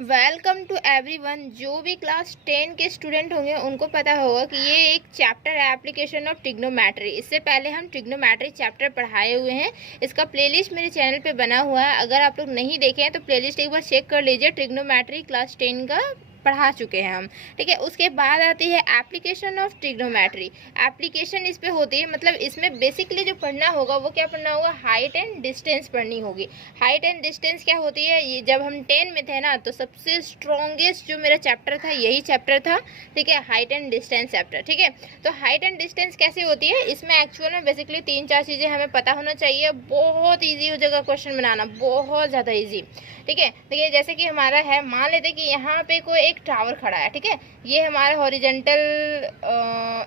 Welcome to everyone. जो भी class 10 के स्टूडेंट होंगे उनको पता होगा कि ये एक चैप्टर है एप्लीकेशन ऑफ ट्रिग्नोमेट्री। इससे पहले हम ट्रिग्नोमेट्री चैप्टर पढ़ाए हुए हैं। इसका प्लेलिस्ट मेरे चैनल पे बना हुआ है, अगर आप लोग नहीं देखे हैं तो प्लेलिस्ट एक बार चेक कर लीजिए। ट्रिग्नोमेट्री क्लास 10 का पढ़ा चुके हैं हम, ठीक है। उसके बाद आती है एप्लीकेशन ऑफ ट्रिग्नोमेट्री। एप्लीकेशन इस पे होती है, मतलब इसमें बेसिकली जो पढ़ना होगा वो क्या पढ़ना होगा, हाइट एंड डिस्टेंस पढ़नी होगी। हाइट एंड डिस्टेंस क्या होती है, ये जब हम 10 में थे ना तो सबसे स्ट्रॉन्गेस्ट जो मेरा चैप्टर था यही चैप्टर था, ठीक है, हाइट एंड डिस्टेंस चैप्टर, ठीक है। तो हाइट एंड डिस्टेंस कैसे होती है, इसमें एक्चुअल में बेसिकली 3-4 चीज़ें हमें पता होना चाहिए। बहुत ईजी हो जाएगा क्वेश्चन बनाना, बहुत ज़्यादा ईजी, ठीक है। देखिए जैसे कि हमारा है, मान लेते कि यहाँ पे कोई एक टावर खड़ा है, ठीक है। ये हमारा हॉरिजेंटल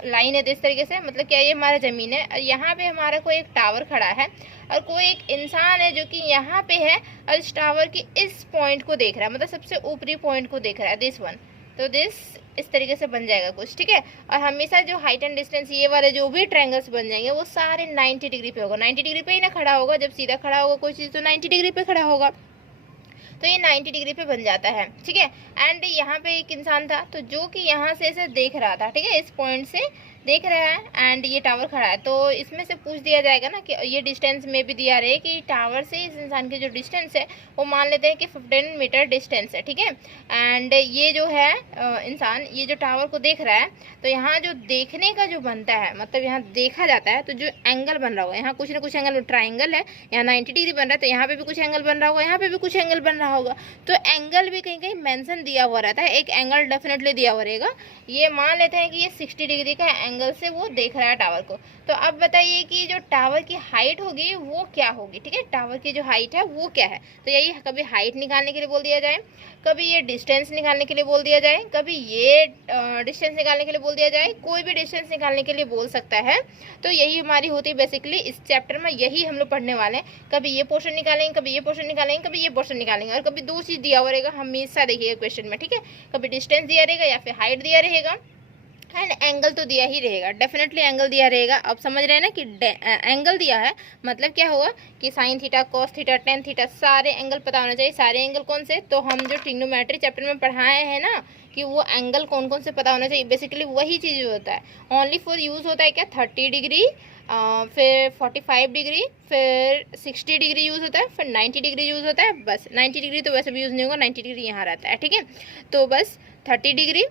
लाइन है इस तरीके से, मतलब क्या ये हमारा ज़मीन है और यहाँ पे हमारा कोई एक टावर खड़ा है और कोई एक इंसान है जो कि यहाँ पे है और इस टावर की इस पॉइंट को देख रहा है, मतलब सबसे ऊपरी पॉइंट को देख रहा है, दिस वन। तो दिस इस तरीके से बन जाएगा कुछ, ठीक है। और हमेशा जो हाइट एंड डिस्टेंस ये वाले जो भी ट्रायंगल्स बन जाएंगे वो सारे 90 डिग्री पे होगा। 90 डिग्री पे ही ना खड़ा होगा, जब सीधा खड़ा होगा कोई चीज़ तो 90 डिग्री पे खड़ा होगा, तो ये 90 डिग्री पे बन जाता है, ठीक है। एंड यहाँ पे एक इंसान था तो जो कि यहाँ से इसे देख रहा था, ठीक है, इस पॉइंट से देख रहा है एंड ये टावर खड़ा है। तो इसमें से पूछ दिया जाएगा ना कि ये डिस्टेंस में भी दिया रहे कि टावर से इस इंसान की जो डिस्टेंस है वो मान लेते हैं कि 15 मीटर डिस्टेंस है, ठीक है। एंड ये जो है इंसान ये जो टावर को देख रहा है, तो यहाँ जो देखने का जो बनता है, मतलब यहाँ देखा जाता है तो जो एंगल बन रहा होगा, यहाँ कुछ ना कुछ एंगल, ट्राइंगल है, यहाँ 90 डिग्री बन रहा है तो यहाँ पे भी कुछ एंगल बन रहा होगा, यहाँ पे भी कुछ एंगल बन रहा होगा। तो एंगल भी कहीं कहीं मेंशन दिया हुआ रहता है, एक एंगल डेफिनेटली दिया हुआ रहेगा। ये मान लेते हैं कि ये 60 डिग्री का एंगल से वो देख रहा है टावर को। तो अब बताइए कि जो टावर की हाइट होगी वो क्या होगी, ठीक है, टावर की जो हाइट है वो क्या है। तो यही कभी हाइट निकालने के लिए बोल दिया जाए, कभी ये डिस्टेंस निकालने के लिए बोल दिया जाए, कभी ये डिस्टेंस निकालने के लिए बोल दिया जाए, कोई भी डिस्टेंस निकालने के लिए बोल सकता है। तो यही हमारी होती है बेसिकली इस चैप्टर में, यही हम लोग पढ़ने वाले हैं। कभी ये पोर्शन निकालेंगे, कभी ये पोर्शन निकालेंगे, कभी ये पोर्शन निकालेंगे, और कभी दो चीज़ दिया हुआ रहेगा हमेशा, देखिएगा क्वेश्चन में, ठीक है। कभी डिस्टेंस दिया रहेगा या फिर हाइट दिया रहेगा, एंड एंगल तो दिया ही रहेगा, डेफिनेटली एंगल दिया रहेगा। अब समझ रहे हैं ना कि एंगल दिया है मतलब क्या हुआ कि sine theta, cos theta, tan theta, सारे एंगल पता होना चाहिए। सारे एंगल कौन से, तो हम जो ट्रिग्नोमेट्री चैप्टर में पढ़ाए हैं ना कि वो एंगल कौन कौन से पता होना चाहिए, बेसिकली वही चीज़ होता है। ओनली फॉर यूज़ होता है क्या, 30 डिग्री, फिर 45 डिग्री, फिर 60 डिग्री यूज़ होता है, फिर 90 डिग्री यूज़ होता है। बस 90 डिग्री तो वैसे भी यूज़ नहीं होगा, 90 डिग्री यहाँ रहता है, ठीक है। तो बस 30 डिग्री,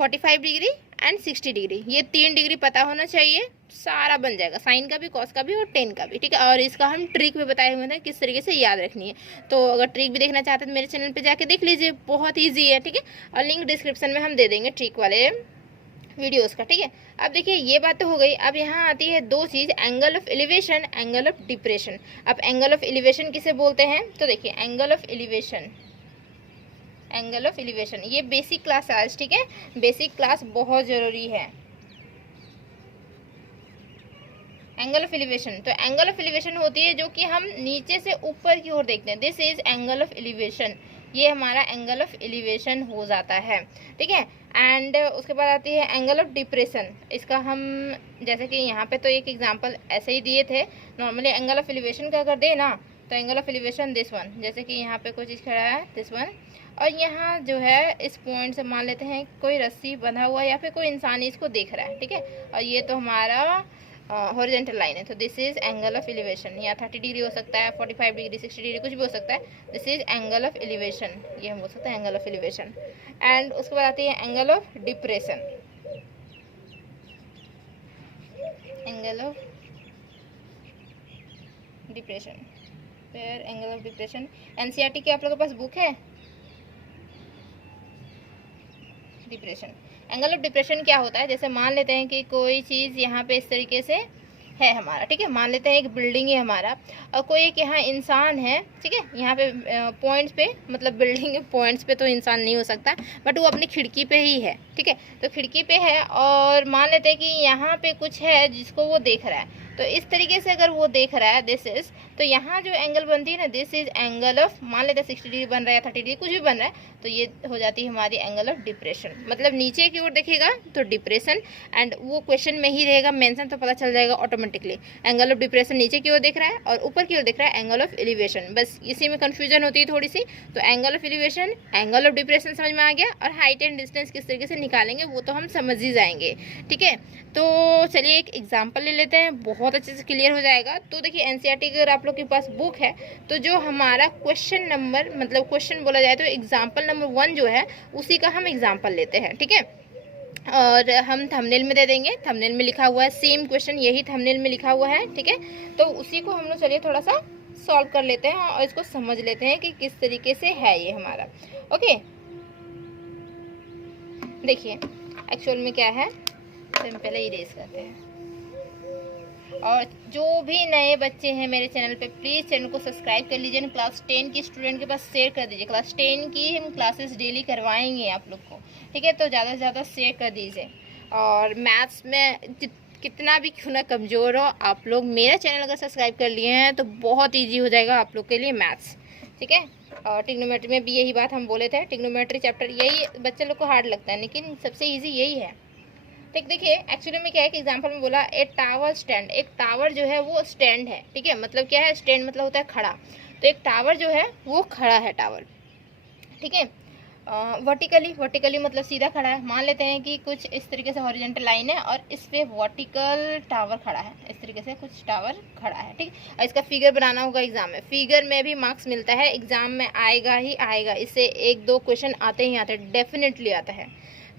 45 डिग्री एंड 60 डिग्री, ये 3 डिग्री पता होना चाहिए, सारा बन जाएगा, साइन का भी, कॉस का भी और टेन का भी, ठीक है। और इसका हम ट्रिक भी बताए हुए थे किस तरीके से याद रखनी है। तो अगर ट्रिक भी देखना चाहते हैं तो मेरे चैनल पे जाके देख लीजिए, बहुत ईजी है, ठीक है। और लिंक डिस्क्रिप्शन में हम दे देंगे ट्रिक वाले वीडियोस का, ठीक है। अब देखिए ये बात तो हो गई, अब यहाँ आती है दो चीज़, angle of elevation, angle of depression. अब एंगल ऑफ एलिवेशन किसे बोलते हैं, तो देखिए angle of elevation, angle of elevation ये बेसिक क्लास आज, ठीक है, बेसिक क्लास बहुत ज़रूरी है। एंगल ऑफ एलिवेशन, तो एंगल ऑफ एलिवेशन होती है जो कि हम नीचे से ऊपर की ओर देखते हैं, this is angle of elevation, ये हमारा एंगल ऑफ एलिवेशन हो जाता है, ठीक है। एंड उसके बाद आती है एंगल ऑफ डिप्रेशन। इसका हम जैसे कि यहाँ पे तो एक एग्जांपल ऐसे ही दिए थे, नॉर्मली एंगल ऑफ एलिवेशन का अगर दे ना तो angle of elevation this one, जैसे कि यहाँ पे कोई चीज़ खड़ा है दिस वन, और यहाँ जो है इस पॉइंट से मान लेते हैं कोई रस्सी बंधा हुआ या फिर कोई इंसान इसको देख रहा है, ठीक है। और ये तो हमारा हॉरिजॉन्टल लाइन है, तो this is angle of elevation. यहाँ 30 डिग्री हो सकता है, 45 डिग्री, 60 डिग्री, कुछ भी हो सकता है, this is angle of elevation, ये हम बोल सकते हैं एंगल ऑफ एलिवेशन। एंड उसके बाद आती है angle of depression, angle of depression, फिर एंगल ऑफ डिप्रेशन। एनसीईआरटी की आप लोगों के पास बुक है, डिप्रेशन, एंगल ऑफ डिप्रेशन क्या होता है, जैसे मान लेते हैं कि कोई चीज़ यहाँ पे इस तरीके से है हमारा, ठीक है, मान लेते हैं एक बिल्डिंग है हमारा और कोई एक यहाँ इंसान है, ठीक है, यहाँ पे पॉइंट्स पे, मतलब बिल्डिंग के पॉइंट्स पे तो इंसान नहीं हो सकता बट वो अपनी खिड़की पे ही है, ठीक है। तो खिड़की पे है और मान लेते हैं कि यहाँ पे कुछ है जिसको वो देख रहा है, तो इस तरीके से अगर वो देख रहा है दिस इज, तो यहाँ जो एंगल बनती है ना, दिस इज एंगल ऑफ, मान लेते हैं 60 डिग्री बन रहा है या 30 डिग्री कुछ भी बन रहा है, तो ये हो जाती है हमारी एंगल ऑफ डिप्रेशन। मतलब नीचे की ओर देखेगा तो डिप्रेशन, एंड वो क्वेश्चन में ही रहेगा मेंशन, तो पता चल जाएगा ऑटोमेटिकली एंगल ऑफ डिप्रेशन नीचे की ओर देख रहा है और ऊपर की ओर देख रहा है एंगल ऑफ एलिवेशन। बस इसी में कंफ्यूजन होती है थोड़ी सी। तो angle of elevation, angle of depression समझ में आ गया, और हाइट एंड डिस्टेंस किस तरीके से निकालेंगे वो तो हम समझ ही जाएंगे। ठीक है, तो चलिए एक एग्जाम्पल ले लेते हैं, बहुत अच्छे से क्लियर हो जाएगा। तो देखिए एनसीईआरटी अगर आप लोग के पास बुक है तो जो हमारा क्वेश्चन नंबर, मतलब क्वेश्चन बोला जाए तो एग्जाम्पल नंबर 1 जो है उसी का हम एग्जाम्पल लेते हैं। ठीक है, और हम थंबनेल में दे देंगे, थंबनेल में लिखा हुआ है सेम क्वेश्चन, यही थंबनेल में लिखा हुआ है। ठीक है, तो उसी को हम लोग चलिए थोड़ा सा सॉल्व कर लेते हैं और इसको समझ लेते हैं कि किस तरीके से है ये हमारा। ओके, देखिए एक्चुअल में क्या है, तो हम पहले इरेज करते हैं। और जो भी नए बच्चे हैं मेरे चैनल पे, प्लीज़ चैनल को सब्सक्राइब कर लीजिए। क्लास 10 की स्टूडेंट के पास शेयर कर दीजिए, क्लास 10 की हम क्लासेस डेली करवाएंगे आप लोग को। ठीक है, तो ज़्यादा से ज़्यादा शेयर कर दीजिए। और मैथ्स में कितना भी क्यों ना कमज़ोर हो, आप लोग मेरा चैनल अगर सब्सक्राइब कर लिए हैं तो बहुत ईजी हो जाएगा आप लोग के लिए मैथ्स। ठीक है, और ट्रिग्नोमेट्री में भी यही बात हम बोले थे, ट्रिग्नोमेट्री चैप्टर यही बच्चे लोग को हार्ड लगता है, लेकिन सबसे ईजी यही है। ठीक, देखिए एक्चुअली में क्या है कि एग्जांपल में बोला ए टावर स्टैंड, एक टावर जो है वो स्टैंड है। ठीक है, मतलब क्या है, स्टैंड मतलब होता है खड़ा, तो एक टावर जो है वो खड़ा है टावर। ठीक है, वर्टिकली मतलब सीधा खड़ा है। मान लेते हैं कि कुछ इस तरीके से हॉरिजॉन्टल लाइन है और इस पे वर्टिकल टावर खड़ा है, इस तरीके से कुछ टावर खड़ा है। ठीक, और इसका फिगर बनाना होगा एग्जाम में, फिगर में भी मार्क्स मिलता है, एग्जाम में आएगा ही आएगा, इससे 1-2 क्वेश्चन आते ही आते हैं, डेफिनेटली आता है।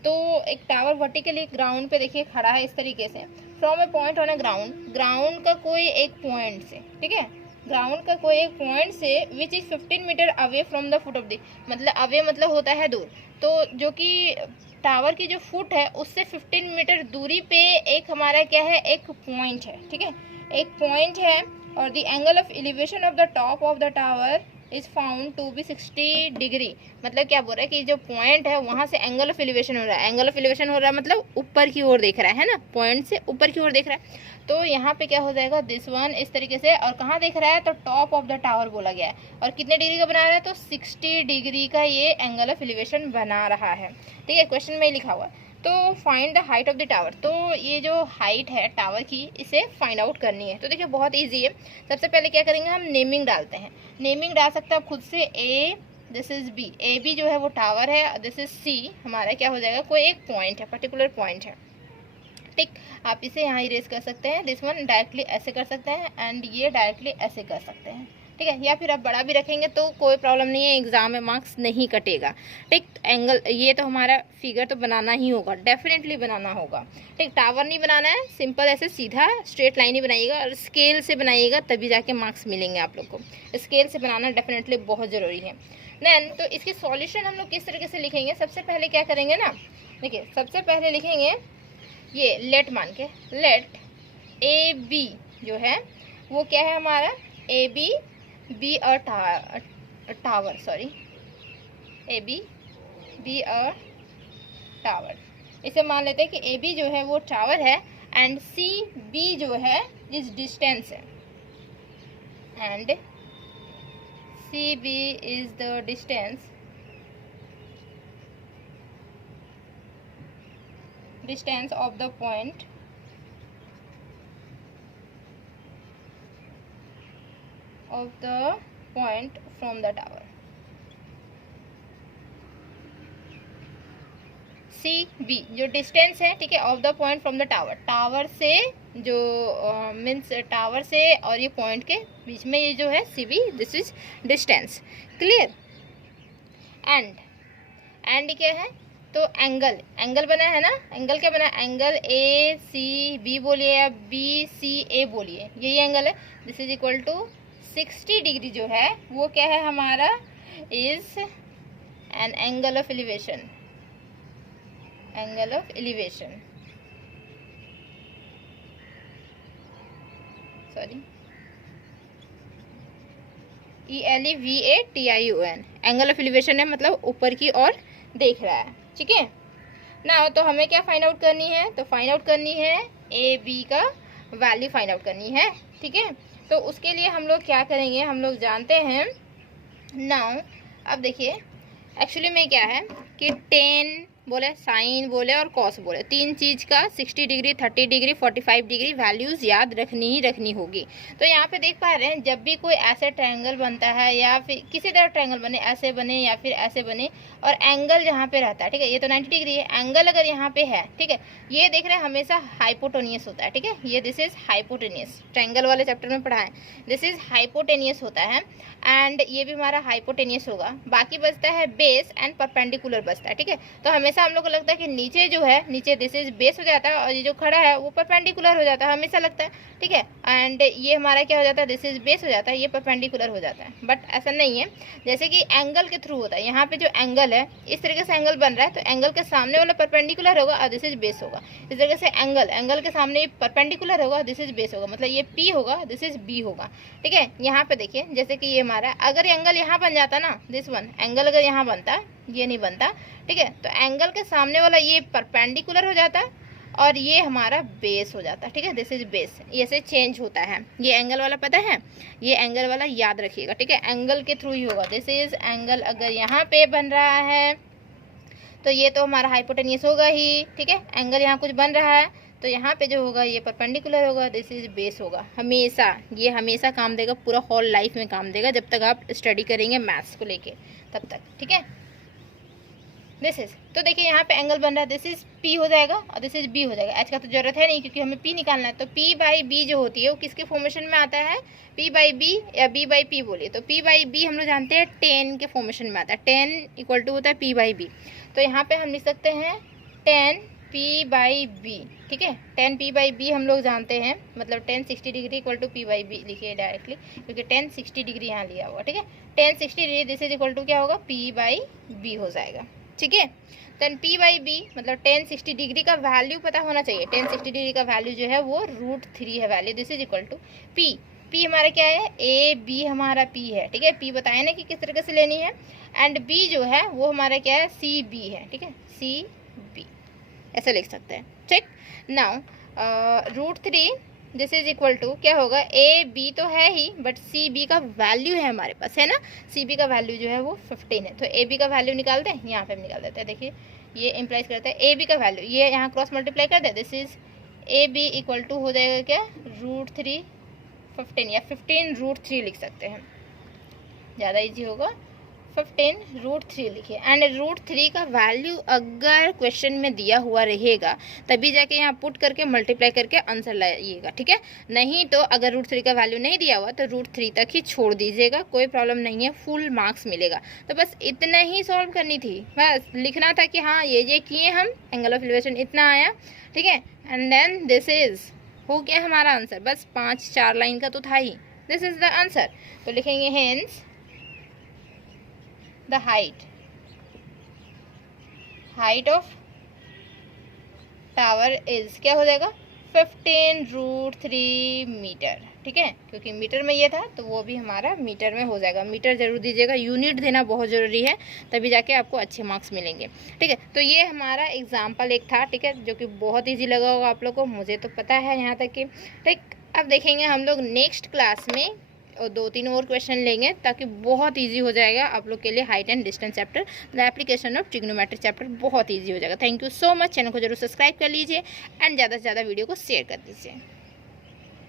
तो एक टावर वर्टिकली ग्राउंड पे देखिए खड़ा है इस तरीके से, from A point on A ground, ground का कोई एक पॉइंट से, ठीक है, ग्राउंड का कोई एक पॉइंट से which is 15 meter away from the foot of the, मतलब अवे मतलब होता है दूर, तो जो कि टावर की जो फुट है उससे 15 मीटर दूरी पे एक हमारा क्या है, एक पॉइंट है। ठीक है, एक पॉइंट है, और the angle of elevation of the top of the tower is found to be 60 degree. मतलब क्या बोल रहा है कि जो पॉइंट है वहां से एंगल ऑफ एलिवेशन हो रहा है, एंगल ऑफ एलिवेशन हो रहा है मतलब ऊपर की ओर देख रहा है ना, पॉइंट से ऊपर की ओर देख रहा है। तो यहाँ पे क्या हो जाएगा, दिस वन इस तरीके से, और कहाँ देख रहा है, तो टॉप ऑफ द टावर बोला गया है, और कितने डिग्री का बना रहा है, तो 60 डिग्री का ये एंगल ऑफ एलिवेशन बना रहा है। ठीक है, क्वेश्चन में ही लिखा हुआ है। तो find the height of the tower, तो ये जो हाइट है टावर की इसे फाइंड आउट करनी है। तो देखिए बहुत इजी है, सबसे पहले क्या करेंगे, हम नेमिंग डालते हैं, नेमिंग डाल सकते हैं आप खुद से, a this is b, a b जो है वो टावर है, दिस इज सी हमारा क्या हो जाएगा, कोई एक पॉइंट है, पर्टिकुलर पॉइंट है। ठीक, आप इसे यहाँ इरेज कर सकते हैं, दिस वन डायरेक्टली ऐसे कर सकते हैं, एंड ये डायरेक्टली ऐसे कर सकते हैं। ठीक है, या फिर आप बड़ा भी रखेंगे तो कोई प्रॉब्लम नहीं है, एग्जाम में मार्क्स नहीं कटेगा। ठीक, एंगल ये तो हमारा फिगर तो बनाना ही होगा, डेफिनेटली बनाना होगा। ठीक, टावर नहीं बनाना है, सिंपल ऐसे सीधा स्ट्रेट लाइन ही बनाइएगा, और स्केल से बनाइएगा तभी जाके मार्क्स मिलेंगे आप लोग को, स्केल से बनाना डेफिनेटली बहुत ज़रूरी है। देन तो इसकी सॉल्यूशन हम लोग किस तरीके से लिखेंगे, सबसे पहले क्या करेंगे ना, देखिए सबसे पहले लिखेंगे ये लेट मान के, लेट ए बी जो है वो क्या है हमारा, A B B A tower, sorry A B B A tower, इसे मान लेते हैं कि ए बी जो है वो टावर है, एंड सी बी जो है इस डिस्टेंस है, and C B is the distance of the point from the tower। C B जो डिस्टेंस है, ठीक है, of the point from the tower, tower से जो मीन्स टावर से और ये पॉइंट के बीच में ये जो है C B, this is distance. Clear, and क्या है, तो एंगल बना है ना, एंगल क्या बना है, एंगल ए सी बी बोलिए या बी सी ए बोलिए, यही एंगल है, this is equal to 60 degree जो है वो क्या है हमारा, is an angle of elevation, angle of elevation, sorry ELEVATION, angle of elevation है, मतलब ऊपर की ओर देख रहा है। ठीक है ना, तो हमें क्या फाइंड आउट करनी है, तो फाइंड आउट करनी है ए बी का वैल्यू फाइंड आउट करनी है, ठीक है। तो उसके लिए हम लोग क्या करेंगे, हम लोग जानते हैं नाउ। अब देखिए एक्चुअली में क्या है कि टेन बोले, साइन बोले और कॉस बोले, तीन चीज़ का 60 डिग्री, 30 डिग्री, 45 डिग्री वैल्यूज़ याद रखनी ही रखनी होगी। तो यहाँ पे देख पा रहे हैं जब भी कोई ऐसे ट्रायंगल बनता है या फिर किसी तरह ट्रायंगल बने, ऐसे बने या फिर ऐसे बने, और एंगल जहाँ पे रहता है, ठीक है, ये तो 90 डिग्री है, एंगल अगर यहाँ पे है, ठीक है, ये देख रहे हैं हमेशा हाइपोटेनियस होता है, ठीक है, ये दिस इज हाइपोटेनियस, ट्रायंगल वाले चैप्टर में पढ़ा है, दिस इज हाइपोटेनियस होता है, एंड ये भी हमारा हाइपोटेनियस होगा। बाकी बचता है बेस एंड परपेंडिकुलर बचता है, ठीक है। तो हमेशा हम लोग को लगता है कि नीचे जो है, नीचे दिस इज बेस हो जाता है और ये जो खड़ा है वो परपेंडिकुलर हो जाता है, हमेशा लगता है, ठीक है। एंड ये हमारा क्या हो जाता है, दिस इज बेस हो जाता है, ये परपेंडिकुलर हो जाता है, बट ऐसा नहीं है। जैसे कि एंगल के थ्रू होता है, यहाँ पे जो एंगल है इस तरीके से एंगल बन रहा है, तो एंगल के सामने वाला परपेंडिकुलर होगा और दिस इज बेस होगा। इस तरीके से एंगल के सामने परपेंडिकुलर होगा, दिस इज बेस होगा, मतलब ये P होगा, दिस इज B होगा, ठीक है। यहाँ पे देखिए जैसे कि ये हमारा अगर एंगल यहाँ बन जाता ना, दिस वन एंगल अगर यहाँ बनता, ये नहीं बनता, ठीक है, तो एंगल के सामने वाला ये परपेंडिकुलर हो जाता और ये हमारा बेस हो जाता, ठीक है, दिस इज बेस। ये से चेंज होता है, ये एंगल वाला पता है, ये एंगल वाला याद रखिएगा, ठीक है, एंगल के थ्रू ही होगा। दिस इज एंगल अगर यहाँ पे बन रहा है तो ये तो हमारा हाइपोटेनियस होगा ही, ठीक है। एंगल यहाँ कुछ बन रहा है तो यहाँ पे जो होगा ये परपेंडिकुलर होगा, दिस इज बेस होगा। हमेशा ये हमेशा काम देगा, पूरा होल लाइफ में काम देगा जब तक आप स्टडी करेंगे मैथ्स को लेके, तब तक, ठीक है। दिस इज, तो देखिए यहाँ पे एंगल बन रहा है, दिस इज P हो जाएगा और दिस इज B हो जाएगा। एच का तो जरूरत है नहीं क्योंकि हमें P निकालना है, तो P बाई B जो होती है वो किसके फॉर्मेशन में आता है, P बाई B या B बाई P बोलिए, तो P बाई B हम लोग जानते हैं 10 के फॉर्मेशन में आता है, 10 इक्वल टू होता है P बाई B। तो यहाँ पे हम लिख सकते हैं 10 P बाई B, ठीक है, 10 P बाई B हम लोग जानते हैं, मतलब 10 60 degree equal to P by B लिखिए डायरेक्टली, क्योंकि 10 60 डिग्री यहाँ लिया हुआ, ठीक है, 10 60 degree this is equal to क्या होगा, P बाई B हो जाएगा, ठीक है। देन P बाई B मतलब 10 60 डिग्री का वैल्यू पता होना चाहिए, 10 60 डिग्री का वैल्यू जो है वो √3 है value, this is equal to P हमारा क्या है, A B हमारा P है, ठीक है, P बताया ना कि किस तरीके से लेनी है, एंड B जो है वो हमारा क्या है, CB है, ठीक है, CB ऐसा लिख सकते हैं, ठीक। Now √3 this is equal to क्या होगा, A B तो है ही बट C B का वैल्यू है हमारे पास, है ना, C B का वैल्यू जो है वो 15 है, तो A B का वैल्यू निकाल दें, यहाँ पे हम निकाल देते हैं। देखिए ये इम्प्लाइज करता है A B का वैल्यू, ये यहाँ क्रॉस मल्टीप्लाई कर दे, this is A B equal to हो जाएगा क्या, √3 15 या 15 √3 लिख सकते हैं, ज़्यादा इजी होगा, 15 √3 लिखिए। एंड √3 का वैल्यू अगर क्वेश्चन में दिया हुआ रहेगा तभी जाके यहाँ पुट करके मल्टीप्लाई करके आंसर लाइएगा, ठीक है, नहीं तो अगर √3 का वैल्यू नहीं दिया हुआ तो √3 तक ही छोड़ दीजिएगा, कोई प्रॉब्लम नहीं है, फुल मार्क्स मिलेगा। तो बस इतना ही सॉल्व करनी थी, बस लिखना था कि हाँ ये किए हम, एंगल ऑफ एलिवेशन इतना आया, ठीक है, एंड देन दिस इज हो गया हमारा आंसर, बस 5-4 लाइन का तो था ही, दिस इज द आंसर। तो लिखेंगे hence the height of tower is क्या हो जाएगा, 15 √3 मीटर, ठीक है, क्योंकि मीटर में ये था तो वो भी हमारा मीटर में हो जाएगा। मीटर जरूर दीजिएगा, यूनिट देना बहुत ज़रूरी है, तभी जाके आपको अच्छे मार्क्स मिलेंगे, ठीक है। तो ये हमारा एग्जाम्पल एक था, ठीक है, जो कि बहुत ईजी लगा होगा आप लोग को, मुझे तो पता है यहाँ तक कि, ठीक। अब देखेंगे हम लोग नेक्स्ट क्लास में और 2-3 और क्वेश्चन लेंगे ताकि बहुत इजी हो जाएगा आप लोग के लिए। Height and distance chapter, the application of trigonometry chapter बहुत इजी हो जाएगा। Thank you so much, channel को जरूर सब्सक्राइब कर लीजिए एंड ज़्यादा से ज़्यादा वीडियो को शेयर कर दीजिए।